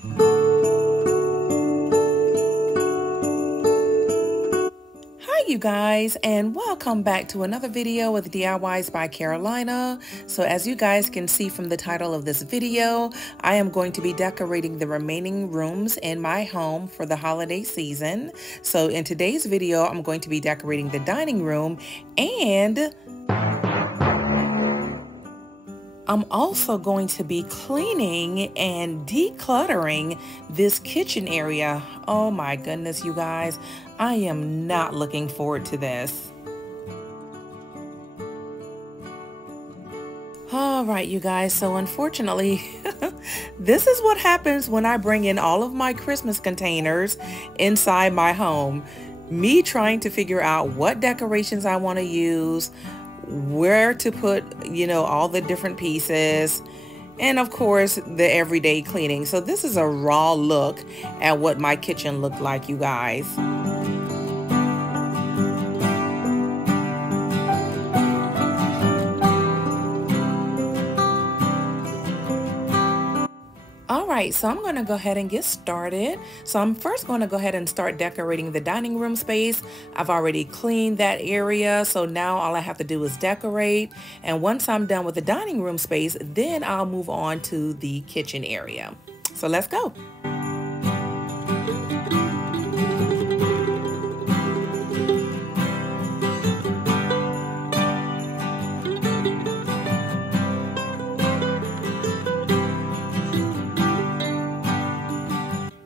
Hi you guys, and welcome back to another video with DIYs by Carolina. So as you guys can see from the title of this video, I am going to be decorating the remaining rooms in my home for the holiday season. So in today's video, I'm going to be decorating the dining room, and I'm also going to be cleaning and decluttering this kitchen area. Oh my goodness, you guys, I am not looking forward to this. All right, you guys, so unfortunately, this is what happens when I bring in all of my Christmas containers inside my home. Me trying to figure out what decorations I want to use, where to put, all the different pieces, and of course the everyday cleaning. So this is a raw look at what my kitchen looked like, you guys. Alright, so I'm going to go ahead and get started. So I'm first going to go ahead and start decorating the dining room space. I've already cleaned that area, so now all I have to do is decorate. And once I'm done with the dining room space, then I'll move on to the kitchen area. So let's go.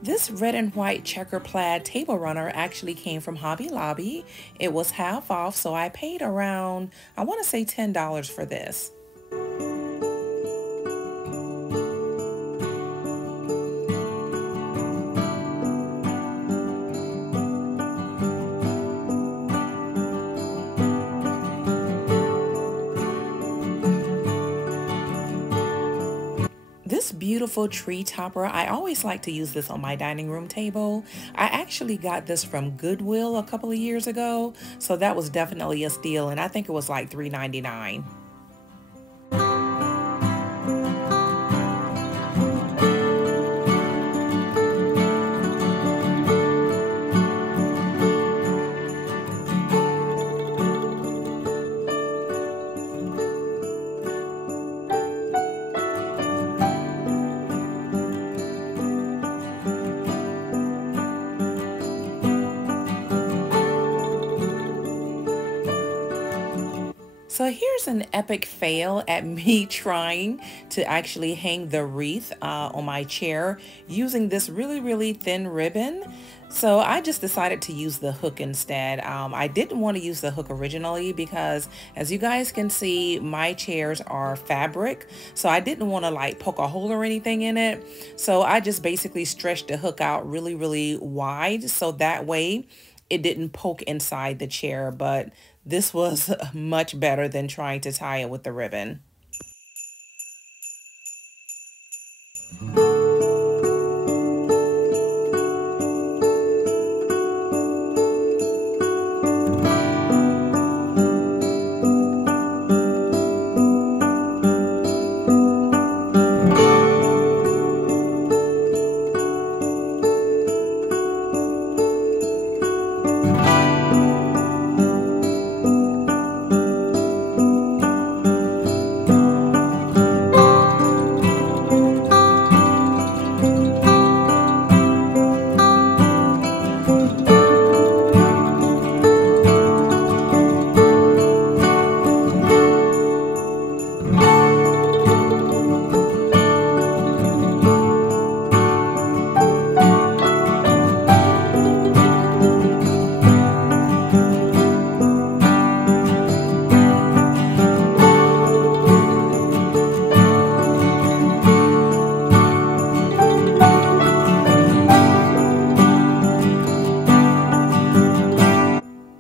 This red and white checker plaid table runner actually came from Hobby Lobby. It was half off, so I paid around, I want to say $10 for this. This beautiful tree topper, I always like to use this on my dining room table. I actually got this from Goodwill a couple of years ago, so that was definitely a steal, and I think it was like $3.99. So here's an epic fail at me trying to actually hang the wreath on my chair using this really thin ribbon. So I just decided to use the hook instead. I didn't want to use the hook originally because, as you guys can see, my chairs are fabric. So I didn't want to like poke a hole or anything in it. So I just basically stretched the hook out really wide so that way it didn't poke inside the chair. But this was much better than trying to tie it with the ribbon.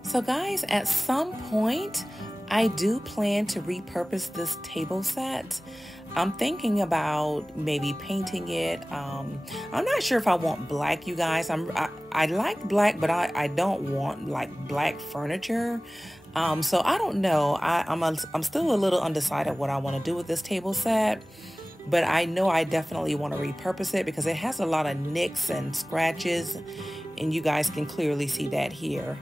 So guys, at some point, I do plan to repurpose this table set. I'm thinking about maybe painting it. I'm not sure if I want black, you guys. I like black, but I don't want like black furniture. So I don't know. I'm still a little undecided what I want to do with this table set. but I know I definitely want to repurpose it because it has a lot of nicks and scratches, and you guys can clearly see that here.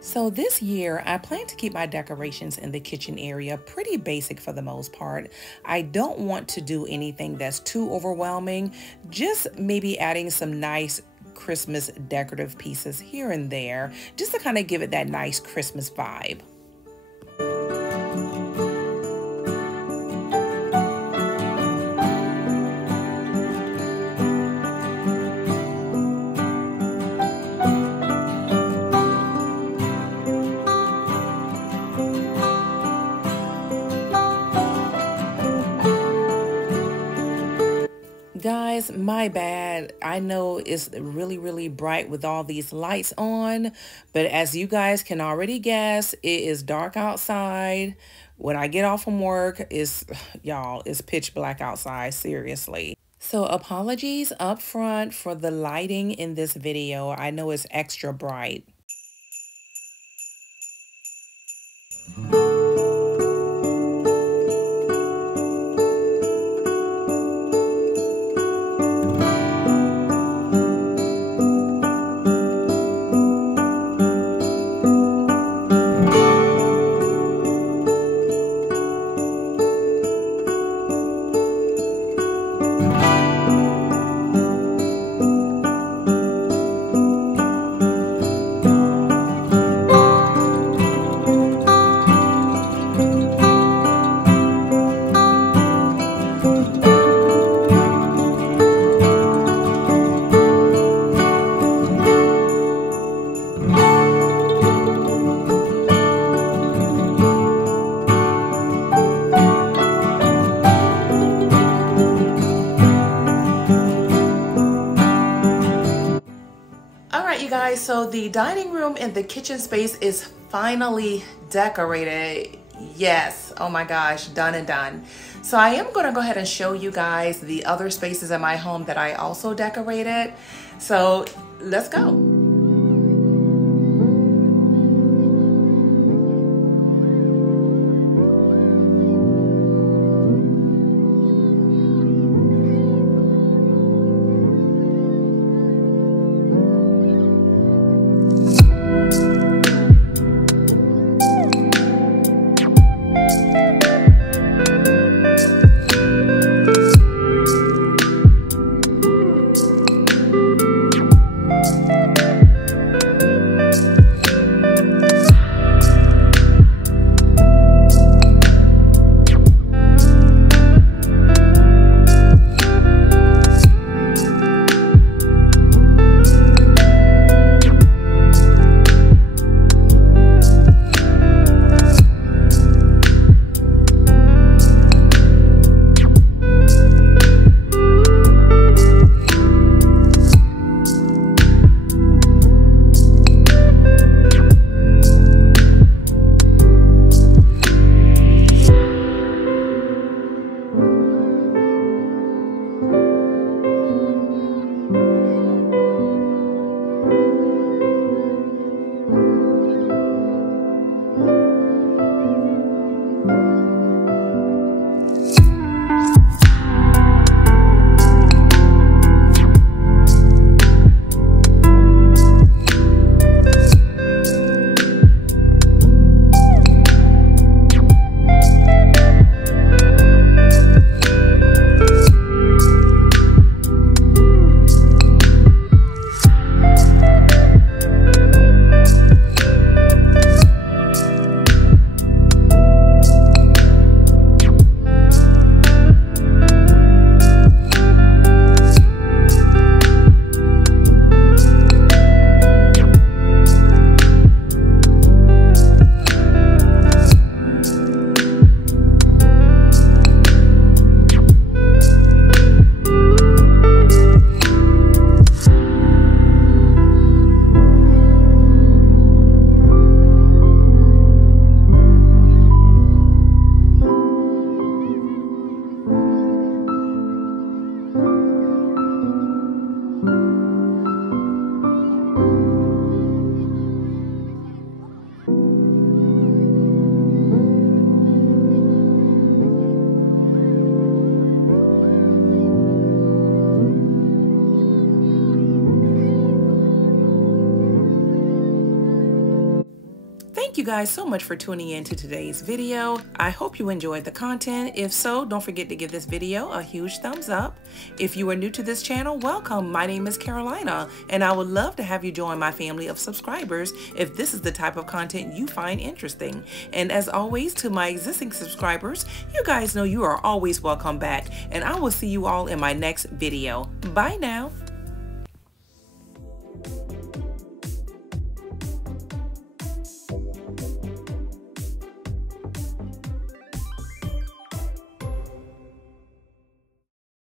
So this year, I plan to keep my decorations in the kitchen area pretty basic for the most part. I don't want to do anything that's too overwhelming, just maybe adding some nice Christmas decorative pieces here and there, just to kind of give it that nice Christmas vibe. Guys, my bad. I know it's really bright with all these lights on, but as you guys can already guess, it is dark outside. When I get off from work, it's pitch black outside, seriously. So apologies up front for the lighting in this video. I know it's extra bright. Guys, so the dining room and the kitchen space is finally decorated. Yes, oh my gosh, done and done. So I am going to go ahead and show you guys the other spaces in my home that I also decorated. So let's go. Thank you guys so much for tuning in to today's video. I hope you enjoyed the content. If so, don't forget to give this video a huge thumbs up. If you are new to this channel, welcome. My name is Carolina, and I would love to have you join my family of subscribers if this is the type of content you find interesting. And as always, to my existing subscribers, you guys know you are always welcome back, and I will see you all in my next video. Bye now.